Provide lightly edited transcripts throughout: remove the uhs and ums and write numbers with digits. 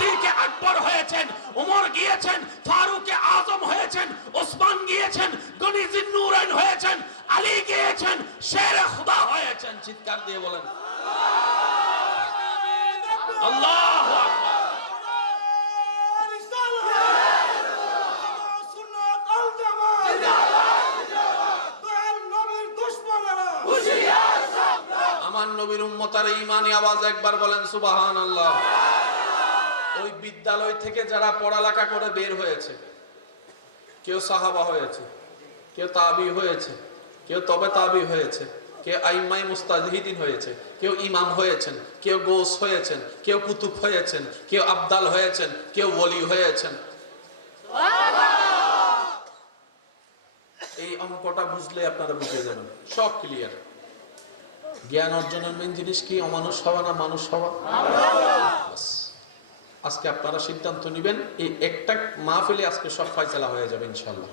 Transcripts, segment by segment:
সিদ্দিকে আকবর হয়েছেন, ওমর গিয়েছেন, ফারুকে আজম হয়েছেন, ওসমান গিয়েছেন, গনি জিন্নুরাইন হয়েছেন, আলী গিয়েছেন, শেরে খুদা হয়েছেন। চিৎকার দিয়ে বলেন আল্লাহু আকবার। আমার নবীর উম্মতের ঈমানি আওয়াজ একবার বলেন সুবহানাল্লাহ। ওই বিদ্যালয় থেকে যারা পড়ালেখা করে বের হয়েছে, কেউ সাহাবা হয়েছে, কেউ তাবি হয়েছে, কেউ তবে তাবি হয়েছে, কেউ আইম্মাই মুস্তাজহিদিন হয়েছে, কেউ ইমাম হয়েছেন, কেউ গোস হয়েছেন, কেউ কুতুব হয়েছেন, কেউ আবদাল হয়েছেন, কেউ ওলি হয়েছেন। এই অঙ্কটা বুঝলে আপনারা বুঝে যাবেন, সব ক্লিয়ার। জ্ঞান অর্জনের মেন জিনিস কি? অমানুষ হওয়া না মানুষ হওয়া? আজকে আপনারা সিদ্ধান্ত নেবেন, এই একটা মাহফিলে আজকে সব ফয়সালা হয়ে যাবে ইনশাআল্লাহ।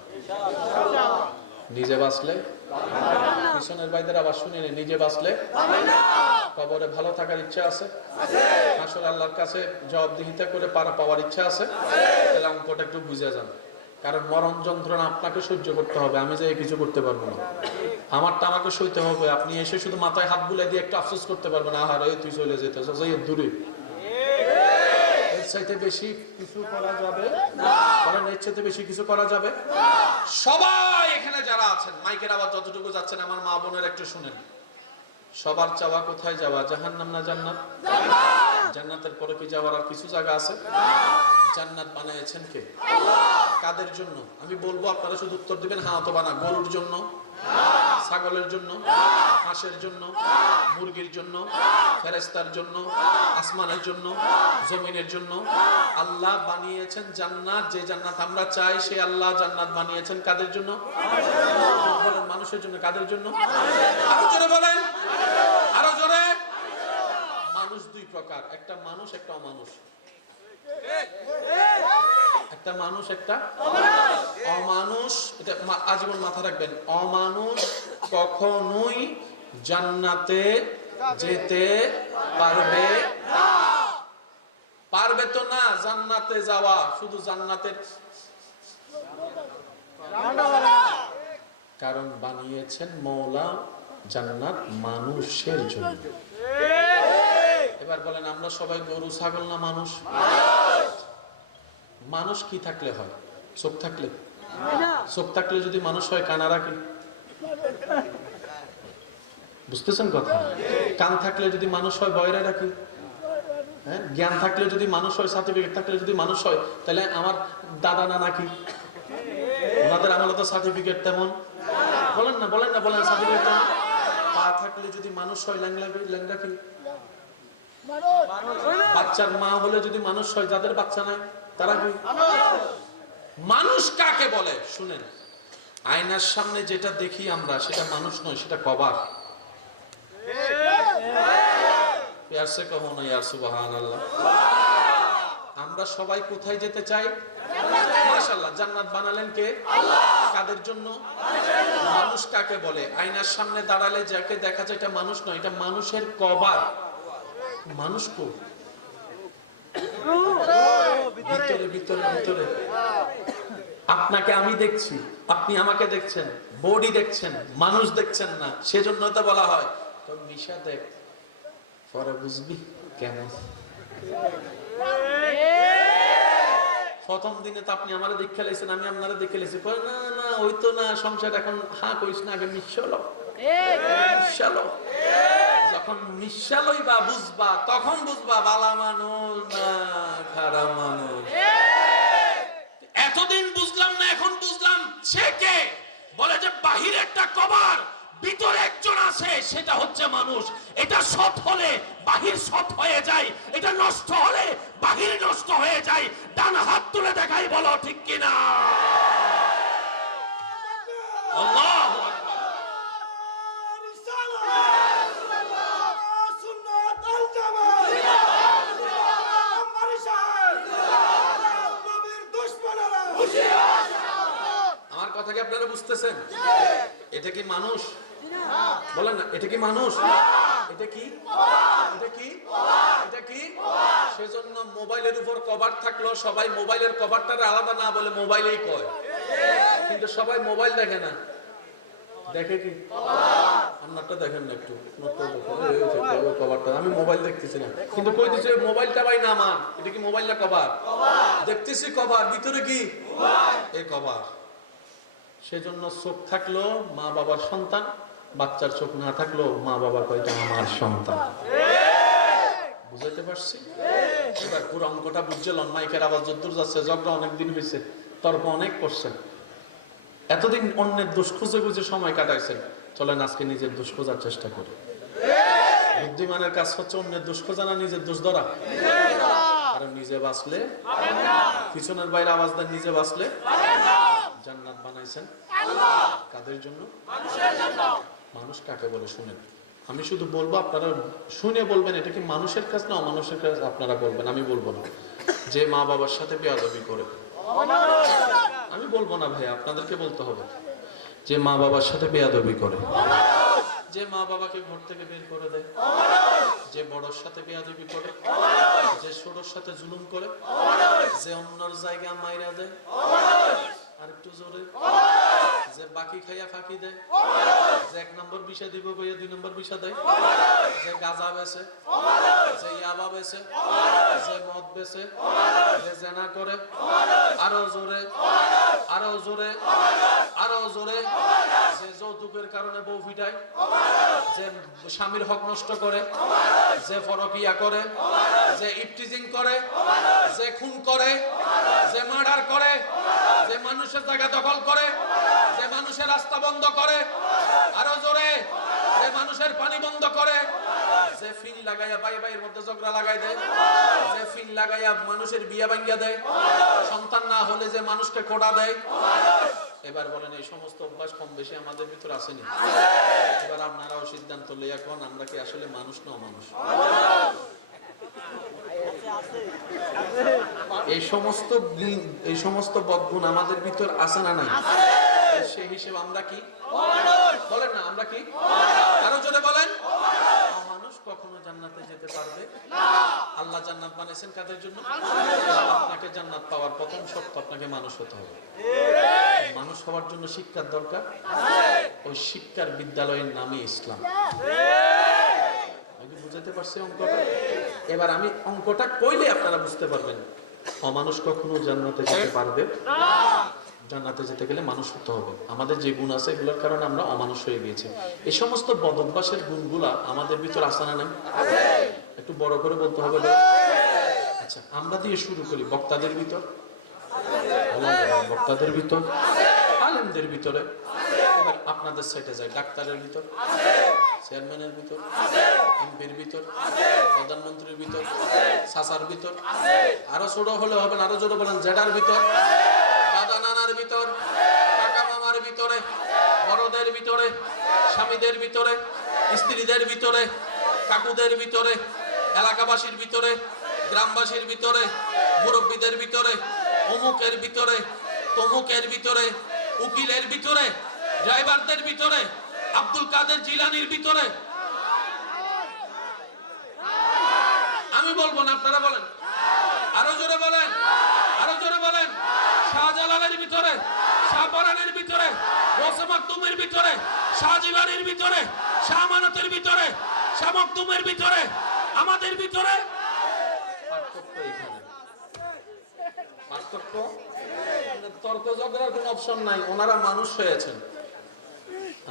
নিজে বাঁচলে, পিছনের ভাইদের আবার শুনিনি, নিজে বাঁচলে কবরে ভালো থাকার ইচ্ছা আছে, আসলে আল্লাহর কাছে জবাবদিহিতা করে পাওয়ার ইচ্ছা আছে, তাহলে অঙ্কটা একটু বুঝে যান। কারণ মরণ যন্ত্রণা আপনাকে সহ্য করতে হবে, আমি যে কিছু করতে পারবো না। আমারটা আমাকে সইতে হবে। আপনি এসে শুধু মাথায় হাত বুলাই দিয়ে একটু আফসোস করতে পারবেন, আহার তুই চলে যেতে দূরে। এর চাইতে বেশি কিছু করা যাবে না? এর চাইতে বেশি কিছু করা যাবে? সবাই এখানে যারা আছেন, মাইকের আওয়াজ যতটুকু যাচ্ছেন, আমার মা বোনের একটু শুনেন। সবার চাওয়া কোথায় যাওয়া? জাহান্নাম না জান্নাত? জান্নাতের পরে কি যাওয়ার আর কিছু জায়গা আছে? জান্নাত বানিয়েছেন কে? কাদের জন্য? আমি বলবো, আপনারা শুধু উত্তর দিবেন হ্যাঁ অথবা না। গরুর জন্য, ছাগলের জন্য, হাঁসের জন্য, মুরগির জন্য, ফেরেশতার জন্য, আসমানের জন্য, জমিনের জন্য। আল্লাহ বানিয়েছেন জান্নাত। যে জান্নাত আমরা চাই, সে আল্লাহ জান্নাত বানিয়েছেন কাদের জন্য? মানুষের জন্য। কাদের জন্য? আরো জোরে বলেন, আরো জোরে। মানুষ দুই প্রকার, একটা মানুষ, একটা অমানুষ। একটা মানুষ, একটা অমানুষ। এটা আজীবন মাথা রাখবেন। অমানুষ কখনোই জান্নাতে যেতে পারবে না। পারবে তো না জান্নাতে যাওয়া, শুধু জান্নাতের, কারণ বানিয়েছেন মওলা জান্নাত মানুষের জন্য। এবার বলেন, আমরা সবাই গরু ছাগল না মানুষ? মানুষ কি থাকলে হয়? চোখ থাকলে? চোখ থাকলে যদি মানুষ হয়, কানারা কি? বুঝতেছেন কথা? কান থাকলে যদি মানুষ হয়, বয়রা কি? হ্যাঁ, জ্ঞান থাকলে যদি মানুষ হয়, সার্টিফিকেট থাকলে যদি মানুষ হয়, তাহলে আমার দাদা নানা কি? ওনাদের আমলে তো সার্টিফিকেট তেমন। বলেন না, বলেন না, বলেন সার্টিফিকেট তেমন। পা থাকলে যদি মানুষ হয়, ল্যাংড়া কি? বাচ্চার মা হলে যদি মানুষ হয়, যাদের বাচ্চা নাই তারা কি? মানুষ কাকে বলে শুনেন। আয়নার সামনে যেটা দেখি আমরা, সেটা মানুষ নয়, সেটা কভার। আমরা সবাই কোথায় যেতে চাই? মাশাআল্লাহ, জান্নাত বানালেন কে? আল্লাহ। কাদের জন্য? মানুষ কাকে বলে? আয়নার সামনে দাঁড়ালে যাকে দেখা যায়, এটা মানুষ নয়, এটা মানুষের কভার। মানুষ কো ভিতরে ভিতরে ভিতরে। আপনাকে আমি দেখছি, আপনি আমাকে দেখছেন, বডি দেখছেন, মানুষ দেখছেন না। সেজন্য তো বলা হয় মিশা দেখ, পরে বুঝবি কেমন। প্রথম দিনে তো আপনি আমারে দেখে লাইছেন, আমি আপনারা দেখে লাইছি। না না, ওই তো না, সংসার এখন হা কইস না, আগে মিশালো। যখন মিশালই বা বুঝবা, তখন বুঝবা বালা মানুষ না খারাপ মানুষ। এতদিন বুঝলাম না, এখন বুঝলাম সে কে। বলে যে বাহিরে একটা কভার, ভিতরে একজন আছে, সেটা হচ্ছে মানুষ। এটা সৎ হলে বাহির সৎ হয়ে যায়, এটা নষ্ট হলে বাহির নষ্ট হয়ে যায়। ডান হাত তুলে দেখাই, বলো ঠিক কিনা? আল্লাহু আকবার। আমার কথা কি আপনারা বুঝতেছেন? এটা কি মানুষ? বলেন না, এটা কি মানুষ? এটা কি? এটা কি? এটা কি? সেজন্য মোবাইলের উপর কভার থাকলো সবাই মোবাইলের কভারটারে আলাদা না বলে মোবাইলেই কয়, কিন্তু সবাই মোবাইল দেখে না, দেখে কি? আপনারটা দেখেন না একটু, কভারটা আমি মোবাইল দেখতেছি না, কিন্তু কই দিছে মোবাইলটা ভাই না আমার, এটা কি মোবাইল না কভার? দেখতেছি কভার, ভিতরে কি? এই কভার। সেজন্য চোখ থাকলো মা বাবার সন্তান, বাচ্চার চোখ না থাকলো মা বাবা কয়টা আমার সন্তান। বুঝাইতে পারছি? এবার পুরো অঙ্কটা বুঝছিলেন? মাইকের আওয়াজ যদ্দূর যাচ্ছে, ঝগড়া অনেকদিন হয়েছে, তর্ক অনেক করছেন, এতদিন অন্যের দোষ খুঁজে খুঁজে সময় কাটাইছেন, চলেন আজকে নিজের দোষ খোঁজার চেষ্টা করি। বুদ্ধিমানের কাজ হচ্ছে অন্যের দোষ খোঁজা না নিজের দোষ ধরা। কারণ নিজে বাঁচলে, পিছনের বাইরে আওয়াজ দেন, নিজে বাঁচলে জান্নাত বানাইছেন কাদের জন্য? মানুষ কাকে বলে শুনেন, আমি শুধু বলবো, আপনারা শুনে বলবেন এটা কি মানুষের কাজ না অমানুষের কাজ, আপনারা বলবেন, আমি বলবো না। যে মা বাবার সাথে বেয়াদবি করে, আমি বলবো না ভাই, আপনাদেরকে বলতে হবে। যে মা বাবার সাথে বেয়াদবি করে, যে মা বাবাকে ঘর থেকে বের করে দেয়, যে বড়র সাথে বেয়াদবি করে, যে ছোটর সাথে জুলুম করে, যে অন্যর জায়গা মাইরা দেয়, আর একটু জোরে, যে বাকি খাইয়া ফাঁকি দেয়, যে 1 নম্বর বিষা দিব বইয়া 2 নম্বর বিষা দেয়, যে গাঁজা বেচে, যে ইয়াবা বেচে, যে মদ বেচে, যে জেনা করে, আরো জোরে, আরো জোরে, আরো জোরে, যে যৌতুকের কারণে বউ ফিটায়, যে স্বামীর হক নষ্ট করে, যে পরকিয়া করে, যে ইফটিজিং করে, যে খুন করে, যে মার্ডার করে, যে মানুষের জায়গা দখল করে, যে মানুষের রাস্তা বন্ধ করে, আরো জোরে, যে মানুষের পানি বন্ধ করে, যে ফিন লাগাইয়া ভাই ভাইয়ের মধ্যে ঝগড়া লাগাই দেয়, যে ফিন লাগাইয়া মানুষের বিয়া ভাঙ্গিয়া দেয়, সন্তান না হলে যে মানুষকে খোঁড়া দেয়। এবার বলেন এই সমস্ত অভ্যাস কম বেশি আমাদের ভিতর আসেনি? এবার আপনারাও সিদ্ধান্ত লইয়া কোন আমরা কি আসলে মানুষ না অমানুষ? এই সমস্ত বদগুণ আমাদের ভিতর আছে না নাই? সেই হিসেবে আমরা কি বলেন না, আমরা কি? আরো জোরে বলেন। অমানুষ কখনো জান্নাতে যেতে পারবে না। আল্লাহ জান্নাত বানাইছেন কাদের জন্য? আপনাকে জান্নাত পাওয়ার প্রথম শর্ত আপনাকে মানুষ হতে হবে। মানুষ হওয়ার জন্য শিক্ষার দরকার, ওই শিক্ষার বিদ্যালয়ের নামই ইসলাম। বুঝাতে পারছি অঙ্কটা? এবার আমি অঙ্কটা কইলে আপনারা বুঝতে পারবেন অমানুষ কখনো জান্নাতে যেতে পারবে না। জান্নাতে যেতে গেলে মানুষ হতে হবে। আমাদের যে গুণ আছে এগুলোর কারণে আমরা অমানুষ হয়ে গিয়েছি। এই সমস্ত বদ অভ্যাসের গুণগুলা আমাদের ভিতর আছে না নাই? একটু বড় করে বলতে হবে। আচ্ছা, আমরা দিয়ে শুরু করি। বক্তাদের ভিতর, বক্তাদের ভিতর, আলেমদের ভিতরে, এবার আপনাদের সাইডে যায়, ডাক্তারের ভিতর, চেয়ারম্যানের ভিতর, এমপির ভিতর, প্রধানমন্ত্রীর ভিতর, সাসার ভিতর, আরো ছোট হলে হবে না, আরো জোরে বলেন, জেডার ভিতর, দাদা নানার ভিতর, কাকা মামার ভিতরে, বড়দের ভিতরে, স্বামীদের ভিতরে, স্ত্রীদের ভিতরে, কাকুদের ভিতরে, এলাকাবাসীর ভিতরে, গ্রামবাসীর ভিতরে, মুরব্বীদের ভিতরে, অমুকের ভিতরে, তমুকের ভিতরে, উকিলের ভিতরে, ড্রাইভারদের ভিতরে, আব্দুল কাদের জিলানির ভিতরে। আমি বলবো না, আপনারা বলেন, আরো জোরে বলেন, আরো জোরে বলেন। শাহজালালের ভিতরে, শাহপরানের ভিতরে, গোসে মাকদুমের ভিতরে, শাহজিবানের ভিতরে, শাহ আমানতের ভিতরে, শাহ মকদুমের ভিতরে, আমাদের ভিতরে। পার্থক্য এখানে, পার্থক্য। তর্ক ঝগড়ার কোনো অপশন নাই। ওনারা মানুষ হয়েছেন,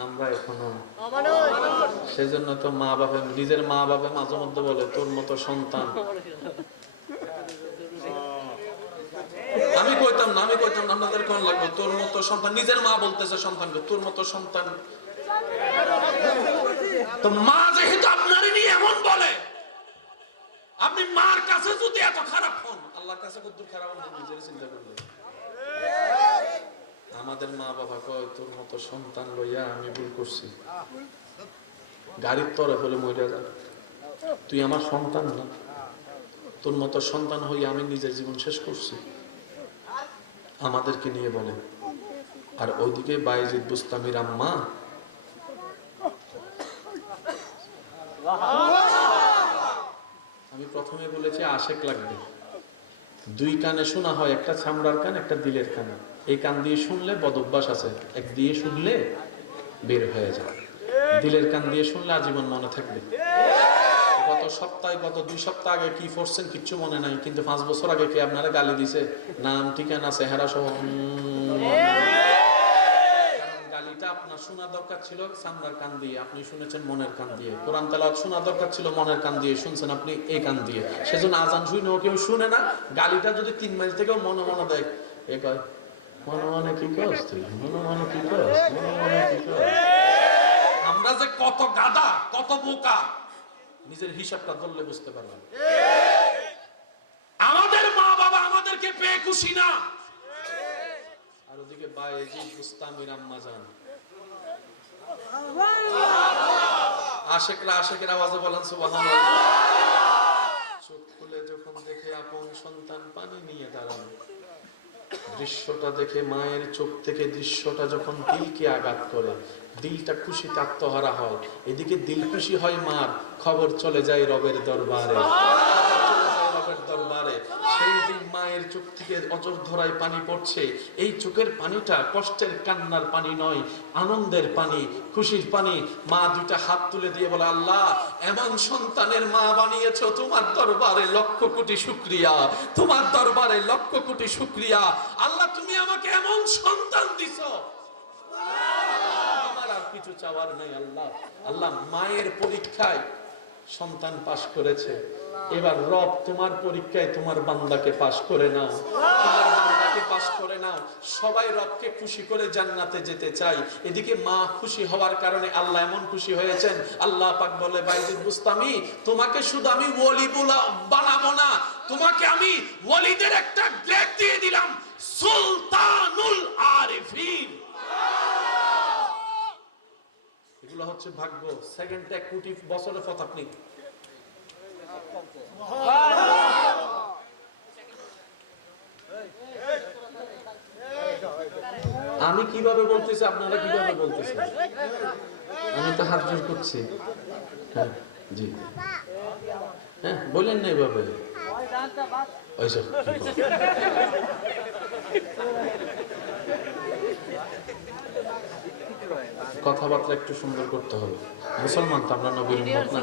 আমরা এখনো। সেজন্য তো মা বাবা, নিজের মা বাবা মাঝে মধ্যে বলে তোর মতো সন্তান। আমি কইতাম না, আপনাদের কোন লাগবে তোর মতো সন্তান। নিজের মা বলতেছে সন্তানকে তোর মতো সন্তান। তো মা যেহেতু আপনারই নিয়ে এমন বলে, আপনি মার কাছে যদি এত খারাপ হন, আল্লাহর কাছে কতদূর খারাপ হন নিজের চিন্তা করলে। আমাদের মা বাবা কয় তোর মতো সন্তান লইয়া আমি ভুল করছি, গাড়ির তরে হলে মরে যা, তুই আমার সন্তান না, তোর মতো সন্তান হইয়া আমি নিজের জীবন শেষ করছি, আমাদেরকে নিয়ে বলে। আর ওইদিকে বায়েজিদ বুস্তামির আম্মা আমি প্রথমে বলেছি আশেক লাগবে। দুই কানে শোনা হয়, একটা চামড়ার কান, একটা দিলের কান। এই কান দিয়ে শুনলে বদভ্যাস আছে, এক দিয়ে শুনলে বের হয়ে যায়। দিলের কান দিয়ে শুনলে আজীবন মনে থাকবে। গত সপ্তাহে, গত 2 সপ্তাহ আগে কি করছেন কিচ্ছু মনে নাই, কিন্তু 5 বছর আগে কি আপনারা গালি দিছে, নাম ঠিকানা চেহারা সহ। গালিটা আপনার শোনা দরকার ছিল চামড়ার কান দিয়ে, আপনি শুনেছেন মনের কান দিয়ে। কোরআন তেলাওয়াত শোনা দরকার ছিল মনের কান দিয়ে, শুনছেন আপনি এই কান দিয়ে। সেজন্য আজান শুনেও কেউ শুনে না। গালিটা যদি 3 মাইল থেকেও মনে মনে দেয়, এ কয় মনে মনে কি করছ তুই, মনে মনে কি করছ, মনে মনে কি করছ। আমরা যে কত গাধা, কত বোকা, নিজের হিসাবটা ধরলে বুঝতে পারবেন। আমাদের মা বাবা আমাদেরকে পেয়ে খুশি না, আর ওদিকে বায়েজিদ বুস্তামির আম্মা জান। আশেকরা আশেকের আওয়াজে বলেন সুবহানাল্লাহ। চোখ খুলে যখন দেখে আপন সন্তান পানি নিয়ে দাঁড়ানো, দৃশ্যটা দেখে মায়ের চোখ থেকে দৃশ্যটা যখন দিলকে আঘাত করে, দিলটা খুশিতে আত্মহারা হয়। এদিকে দিল খুশি হয় মার, খবর চলে যায় রবের দরবারে। দরবারে সেই দিন মায়ের চোখ থেকে অজর ধরায় পানি পড়ছে। এই চোখের পানিটা কষ্টের কান্নার পানি নয়, আনন্দের পানি, খুশির পানি। মা দুইটা হাত তুলে দিয়ে বলে, আল্লাহ এমন সন্তানের মা বানিয়েছো, তোমার দরবারে লক্ষ কোটি শুকরিয়া, তোমার দরবারে লক্ষ কোটি শুকরিয়া। আল্লাহ তুমি আমাকে এমন সন্তান দিছো, আমার আর কিছু চাওয়ার নাই। আল্লাহ আল্লাহ মায়ের পরীক্ষায় সন্তান পাশ করেছে, এবার রব তোমার পরীক্ষায় তোমার বান্দাকে পাশ করে নাও, তোমার বান্দাকে পাশ করে নাও। সবাই রবকে খুশি করে জান্নাতে যেতে চাই। এদিকে মা খুশি হওয়ার কারণে আল্লাহ এমন খুশি হয়েছেন, আল্লাহ পাক বলে, বায়েজিদ বুস্তামি তোমাকে শুধু আমি ওলি বানাবো না, তোমাকে আমি ওলিদের একটা গ্রেড দিয়ে দিলাম, সুলতানুল আরিফিন। এগুলো হচ্ছে ভাগ্য। সেকেন্ড 1 কোটি বছরের পথ আপনি। আমি কিভাবে বলতেছি, আপনারা কিভাবে বলতেছেন? আমি তো হাত জোর করছি। হ্যাঁ জি, হ্যাঁ বলেন না এভাবে। কথাবার্তা একটু সুন্দর করতে হবে। মুসলমান তো আমরা, নবীর উম্মত না।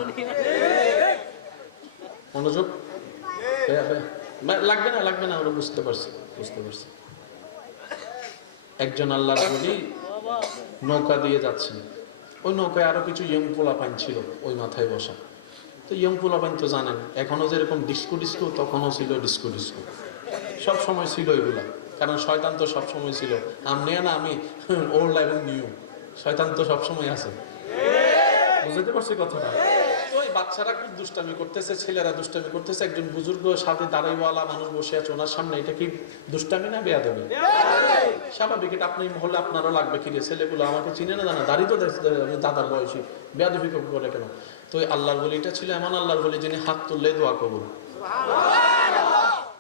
মনোযোগ লাগবে না, লাগবে না, আমরা বুঝতে পারছি, বুঝতে পারছি। একজন আল্লাহর ওলি নৌকা দিয়ে যাচ্ছেন, ওই নৌকায় আরো কিছু ইয়ং পোলাপাইন ছিল ওই মাথায় বসা। তো ইয়ং পোলাপাইন তো জানেন, এখনো যেরকম ডিস্কো ডিস্কো, তখনও ছিল ডিস্কো ডিস্কো, সব সময় ছিল এগুলা। কারণ শয়তান তো সব সময় ছিল, আমি না আমি ওল্ড এবং নিউ, শয়তান তো সব সময় আছে। বুঝতে পারছি কথাটা? ওই বাচ্চারা খুব দুষ্টামি করতেছে, ছেলেরা দুষ্টামি করতেছে, একজন বুজুর্গ সাথে দাঁড়াইওয়ালা মানুষ বসে আছে ওনার সামনে। এটা কি দুষ্টামি না বেয়াদবি? স্বাভাবিক, এটা আপনি মহলে আপনারও লাগবে। কি রে ছেলেগুলো আমাকে চিনে না, জানা দাঁড়িয়ে তো দাদার বয়সী, বেয়াদবি করে কেন? তো আল্লাহর বলিটা ছিল এমন আল্লাহর বলি যিনি হাত তুললে দোয়া কবুল।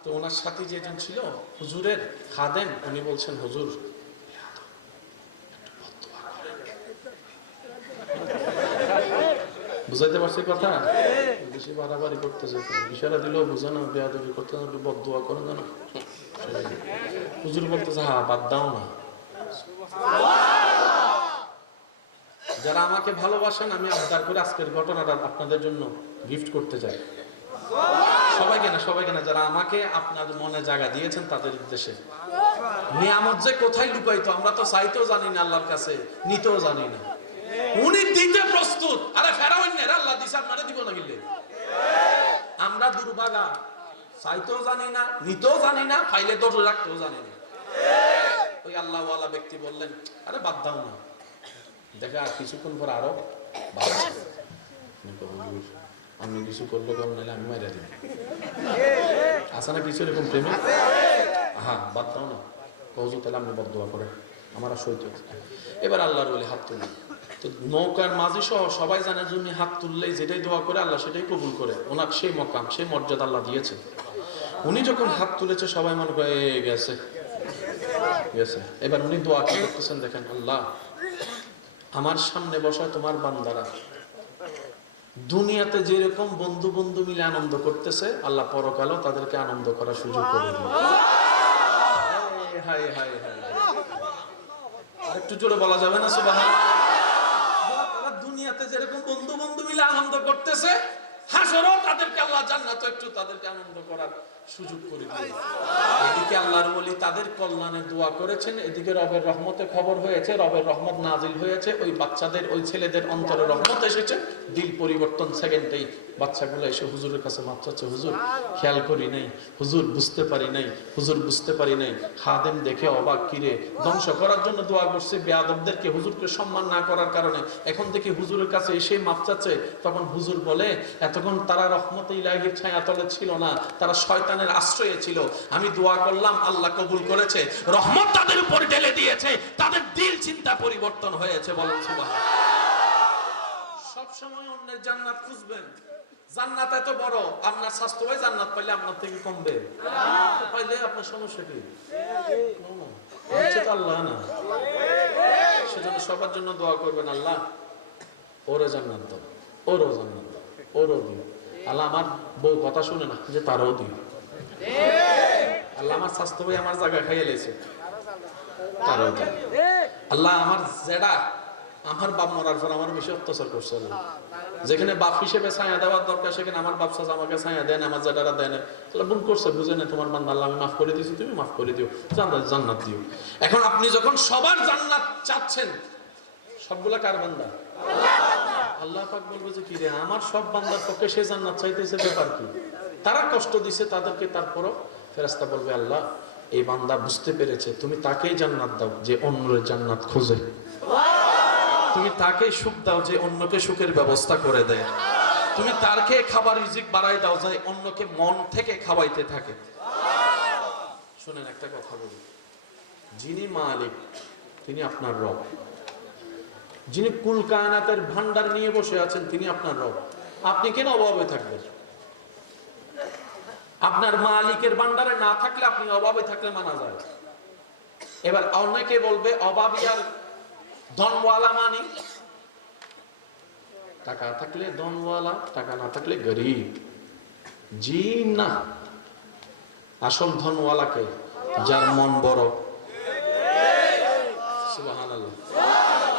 তো ওনার সাথে যেজন ছিল হুজুরের খাদেম, উনি বলছেন, হুজুর বুঝাইতে পারছি কথা? বেশি বাড়াবাড়ি করতেছে, ইশারা দিলেও বুঝে না, বেয়াদবি করতে না, বদদোয়া করে না। হুজুর বলতেছে, হ্যাঁ বাদ দাও না। যারা আমাকে ভালোবাসেন, আমি আবদার করে আজকের ঘটনাটা আপনাদের জন্য গিফট করতে চাই। সবাইকে না, সবাইকে না, যারা আমাকে আপনার মনে জায়গা দিয়েছেন তাদের উদ্দেশ্যে। নিয়ামত যে কোথায় লুকাইতো আমরা তো চাইতেও জানি না, আল্লাহর কাছে নিতেও জানি না। উনি দিতে প্রস্তুত। আরে ফেরাউনের আল্লাহ দিছে, আপনারা দিব না গিলে? আমরা দুর্ভাগা, চাইতেও জানি না, নিতেও জানি না, ফাইলে ধরে রাখতেও জানি না। ওই আল্লাহওয়ালা ব্যক্তি বললেন, আরে বাদ দাও না, দেখা কিছুক্ষণ পর আরো আমি কিছু করলো কম, নাহলে আমি মাইরা দিব। আসে না কিছু এরকম প্রেমে? হ্যাঁ বাদ দাও না, কৌজু তাহলে আপনি বদদোয়া করেন, আমার সইতে। এবার আল্লাহর বলে হাত তুলি। তো নৌকার মাঝি সহ সবাই জানে যে উনি হাত তুললেই যেটাই দোয়া করে আল্লাহ সেটাই কবুল করে। ওনার সেই মকাম, সেই মর্যাদা আল্লাহ দিয়েছে। উনি যখন হাত তুলেছে সবাই মনে করে গেছে গেছে। এবার উনি দোয়া কি করতেছেন দেখেন, আল্লাহ আমার সামনে বসা তোমার বান্দারা দুনিয়াতে যেরকম বন্ধু বন্ধু মিলে আনন্দ করতেছে, আল্লাহ পরকালও তাদেরকে আনন্দ করার সুযোগ করে দিবে। হায় হায় হায়, আর একটু জোরে বলা যাবে না সুবহানাল্লাহ? দুনিয়াতে যেরকম বন্ধু বন্ধু মিলে আনন্দ করতেছে, হাসরেও তাদেরকে আল্লাহ জান্নাতে একটু তাদেরকে আনন্দ করার সুযোগ করে দিবে। এদিকে আল্লাহর ওলি তাদের কল্যাণে দোয়া করেছেন, এদিকে রবের রহমতে খবর হয়েছে, রবের রহমত নাজিল হয়েছে, ওই বাচ্চাদের ওই ছেলেদের অন্তরে রহমত এসেছে, দিল পরিবর্তন সেকেন্ডেই। বাচ্চাগুলো এসে হুজুরের কাছে মাপ চাচ্ছে, হুজুর খেয়াল করি নাই, হুজুর বুঝতে পারি নাই, হুজুর বুঝতে পারি নাই। খাদেম দেখে অবাক, কিরে ধ্বংস করার জন্য দোয়া করছে বেয়াদবদেরকে, হুজুরকে সম্মান না করার কারণে, এখন দেখি হুজুরের কাছে এসে মাপ চাচ্ছে। তখন হুজুর বলে, এতক্ষণ তারা রহমতে ইলাহির ছায়াতলে ছিল না, তারা শয়তানের আশ্রয়ে ছিল। আমি দোয়া করলাম, আল্লাহ কবুল করেছে, রহমত তাদের উপর ঢেলে দিয়েছে, তাদের দিল চিন্তা পরিবর্তন হয়েছে। বলেন সুবহানাল্লাহ। সব সময় অন্যের জান্নাত খুঁজবেন। জান্নাত এত বড়, আপনার স্বাস্থ্য ভাই জান্নাত পাইলে আপনার থেকে কমবে পাইলে আপনার সমস্যা কি? আল্লাহ না, সেজন্য সবার জন্য দোয়া করবেন, আল্লাহ ওরে জান্নাত দাও, ওরও জান্নাত দাও, ওরও দিও। আল্লাহ আমার বউ কথা শুনে না, যে তারও দিও। আল্লাহ আমার স্বাস্থ্য ভাই আমার জায়গা খাইয়ে লেছে, তারও দিও। আল্লাহ আমার জেডা, আমার বাপ মরার পর আমার বেশি অত্যাচার করছে, যেখানে বাপ হিসেবে ছায়া দেওয়ার দরকার সেখানে আমার বাপ চাচা আমাকে ছায়া দেন, আমার জেডারা দেয় না। তাহলে ভুল করছে, বুঝে না তোমার বান্দা, আল্লাহ আমি মাফ করে দিয়েছি, তুমি মাফ করে দিও, জান্নাত দিও। এখন আপনি যখন সবার জান্নাত চাচ্ছেন, সবগুলা কার বান্দা? আল্লাহ পাক বলবে যে কি রে, আমার সব বান্দার পক্ষে সে জান্নাত চাইতেছে, ব্যাপার কি? তারা কষ্ট দিছে তাদেরকে, তারপরও ফেরেশতা বলবে, আল্লাহ এই বান্দা বুঝতে পেরেছে, তুমি তাকেই জান্নাত দাও যে অন্যের জান্নাত খোঁজে, তুমি তাকে সুখ দাও যে অন্যকে সুখের ব্যবস্থা করে দেয়, তুমি তারকে খাবার রিজিক বাড়াই দাও যে অন্যকে মন থেকে খাওয়াইতে থাকে। শুনেন একটা কথা বলি, যিনি মালিক তিনি আপনার রব, যিনি কুল কায়নাতের ভান্ডার নিয়ে বসে আছেন তিনি আপনার রব, আপনি কেন অভাবে থাকবেন? আপনার মালিকের ভান্ডারে না থাকলে আপনি অভাবে থাকলে মানা যায়। এবার অনেকে বলবে অভাবী আর ধনওয়ালা মানি, টাকা থাকলে ধনওয়ালা, টাকা না থাকলে গরিব। জি না, আসল ধনওয়ালাকে যার মন বড়। সুবহানাল্লাহ।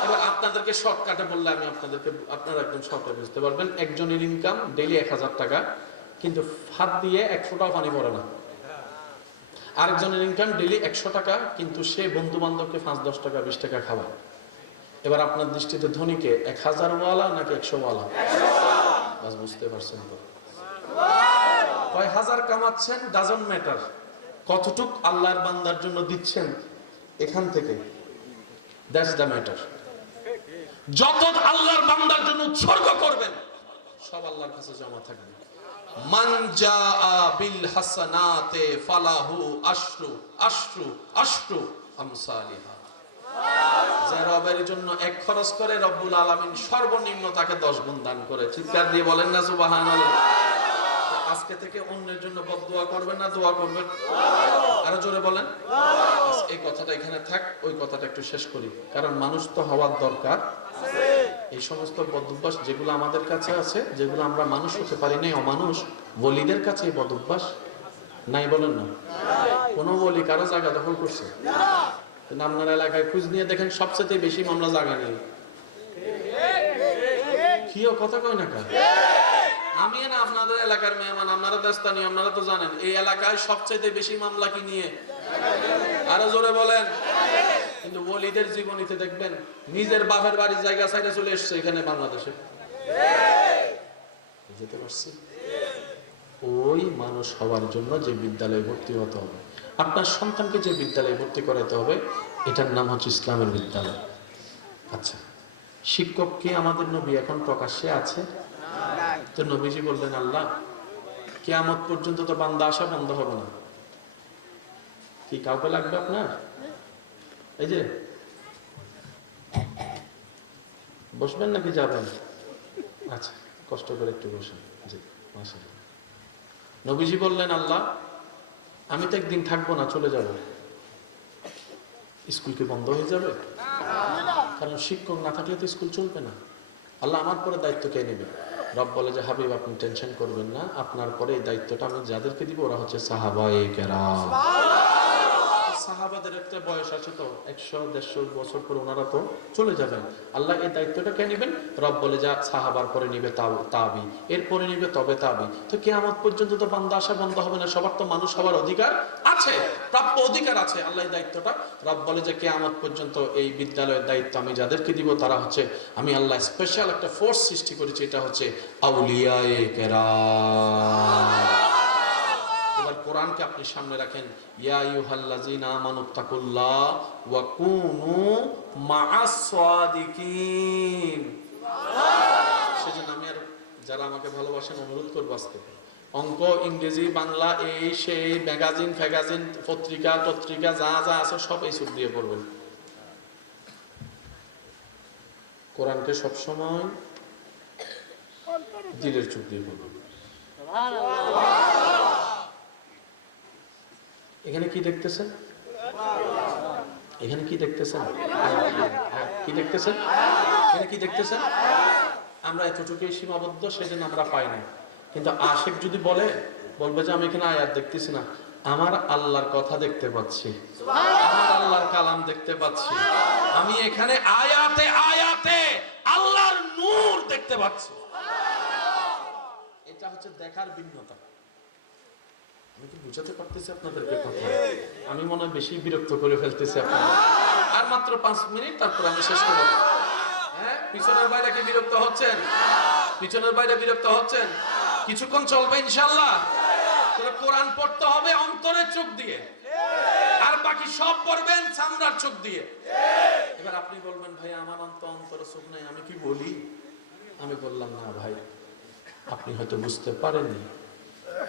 এবার আপনাদেরকে শর্টকাটে বললে আমি আপনাদেরকে, আপনারা একদম শর্টে বুঝতে পারবেন। একজনের ইনকাম ডেইলি 1000 টাকা, কিন্তু হাত দিয়ে 1 ফোঁটাও পানি পড়ে না। আরেকজনের ইনকাম ডেইলি 100 টাকা, কিন্তু সে বন্ধু বান্ধবকে 5-10 টাকা 20 টাকা খাওয়ায়। এবার আপনার দৃষ্টিতে ধনীকে 1000 ওয়ালা নাকি 100 ওয়ালা? বাস বুঝতে পারছেন তো? কয় হাজার কামাচ্ছেন ডাজন্ট ম্যাটার, কতটুক আল্লাহর বান্দার জন্য দিচ্ছেন এখান থেকে, দ্যাটস দ্য ম্যাটার। যত আল্লাহর বান্দার জন্য উৎসর্গ করবেন সব আল্লাহর কাছে জমা থাকবে। মান জাআ বিল হাসানাতে ফালাহু আশরু আশরু আশরু আমসালিহা। যে রবের জন্য 1 খরচ করে রব্বুল আলামিন সর্বনিম্ন তাকে 10 গুণ দান করে। চিৎকার দিয়ে বলেন না সুবহানাল্লাহ। আজকে থেকে অন্যের জন্য বদদুয়া করবেন না, দোয়া করবেন? আরো জোরে বলেন। এই কথাটা এখানে থাক, ওই কথাটা একটু শেষ করি, কারণ মানুষ তো হওয়ার দরকার। এই সমস্ত বদঅভ্যাস যেগুলো আমাদের কাছে আছে, যেগুলো আমরা মানুষ হতে পারি নাই, অমানুষ, ওলিদের কাছে এই বদঅভ্যাস নাই, বলেন না? কোন ওলি কারো জায়গা দখল করছে? আপনার এলাকায় খোঁজ নিয়ে দেখেন, সবচেয়ে বেশি মামলা জায়গা নেই। কি কথা কয় না কার? আমি না আপনাদের এলাকার মেহমান, আপনারা দেশস্থানী, আপনারা তো জানেন এই এলাকায় সবচেয়ে বেশি মামলা কি নিয়ে? আরো জোরে বলেন। কিন্তু ওলিদের জীবনীতে দেখবেন নিজের বাপের বাড়ির জায়গা সাইডে চলে এসছে এখানে বাংলাদেশে। বুঝতে পারছি? ওই মানুষ হওয়ার জন্য যে বিদ্যালয়ে ভর্তি হতে হবে, আপনার সন্তানকে যে বিদ্যালয়ে ভর্তি করাতে হবে, এটার নাম হচ্ছে ইসলামের বিদ্যালয়। আচ্ছা, শিক্ষক কি আমাদের নবী এখন প্রকাশ্যে আছে? তো নবীজি বললেন, আল্লাহ কিয়ামত পর্যন্ত তো বান্দা আসা বন্ধ হবে না, কি কাউকে লাগবে আপনার? এই যে বসবেন নাকি যাবেন? আচ্ছা, কষ্ট করে একটু বসেন। জি, মাশাআল্লাহ। নবীজি বললেন, আল্লাহ আমি তো একদিন থাকবো না, চলে যাব। স্কুল কি বন্ধ হয়ে যাবে? কারণ শিক্ষক না থাকলে তো স্কুল চলবে না। আল্লাহ আমার পরে দায়িত্ব কে নেবে? রব বলে যে হাবিব আপনি টেনশন করবেন না, আপনার পরে এই দায়িত্বটা আমি যাদেরকে দিব ওরা হচ্ছে সাহাবায়ে কেরাম। সাহাবাদের একটা বয়স আছে তো, 100-150 বছর পর ওনারা তো চলে যাবেন। আল্লাহ এই দায়িত্বটা কে নিবেন? রব বলে যা সাহাবার পরে নিবে তাবি, এরপরে নিবে তবে তাবি। তো কিয়ামত পর্যন্ত তো বান্দা আসা বন্ধ হবে না, সবার তো মানুষ হওয়ার অধিকার আছে, প্রাপ্য অধিকার আছে। আল্লাহ এই দায়িত্বটা, রব বলে যে কিয়ামত পর্যন্ত এই বিদ্যালয়ের দায়িত্ব আমি যাদেরকে দিব তারা হচ্ছে, আমি আল্লাহ স্পেশাল একটা ফোর্স সৃষ্টি করেছি, এটা হচ্ছে আউলিয়ায়ে কেরাম। এবার কোরআনকে আপনি সামনে রাখেন, ইয়া আইয়ুহাল্লাযীনা আমানুত্তাকুল্লাহ ওয়া কুনু মা'আস সাদিকিন। সেজন্য আমি আর যারা আমাকে ভালোবাসেন অনুরোধ করব, আজকে অঙ্ক, ইংরেজি, বাংলা, এই সেই ম্যাগাজিন ফ্যাগাজিন, পত্রিকা টত্রিকা যা যা আছে সব এই চোখ দিয়ে পড়বেন। কোরআনকে সবসময় দিলের চোখ দিয়ে পড়বেন। এখানে কি দেখতেছেন? এখানে কি দেখতেছেন? কি দেখতেছেন? এখানে কি দেখতেছেন? আমরা এতটুকুই সীমাবদ্ধ, সেজন্য আমরা পাই না। কিন্তু আশিক যদি বলবে যে আমি এখানে আয়াত দেখতেছি না, আমার আল্লাহর কথা দেখতে পাচ্ছি, আমার আল্লাহর কালাম দেখতে পাচ্ছি, আমি এখানে আয়াতে আয়াতে আল্লাহর নূর দেখতে পাচ্ছি। এটা হচ্ছে দেখার ভিন্নতা। আমি কি বুঝাতে পারতেছি আপনাদেরকে কথা? আমি মনে হয় বেশি বিরক্ত করে ফেলতেছি আপনাদের। আর মাত্র 5 মিনিট, তারপর আমি শেষ করব। হ্যাঁ, পিছনের বাইরে কি বিরক্ত হচ্ছেন? পিছনের বাইরে বিরক্ত হচ্ছেন? কিছুক্ষণ চলবে ইনশাআল্লাহ। তাহলে কোরআন পড়তে হবে অন্তরের চোখ দিয়ে, আর বাকি সব পড়বেন চামড়ার চোখ দিয়ে। এবার আপনি বলবেন ভাই আমার অন্তরের চোখ নাই, আমি কি বলি? আমি বললাম না ভাই, আপনি হয়তো বুঝতে পারেননি,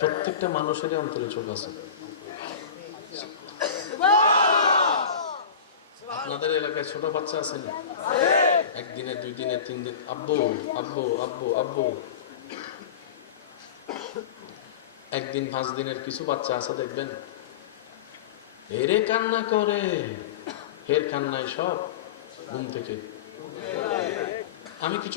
প্রত্যেকটা মানুষেরই অন্তরে চোখ আছে। আপনাদের এলাকায় ছোট বাচ্চা আছে না? একদিনে, 2 দিনে, 3 দিন আব্বু আব্বু আব্বু আব্বু। একদিন 5 দিনের কিছু বাচ্চা আছে দেখবেন এরে কান্না করে, ফের কান্নায় সব ঘুম থেকে। আমি কিছু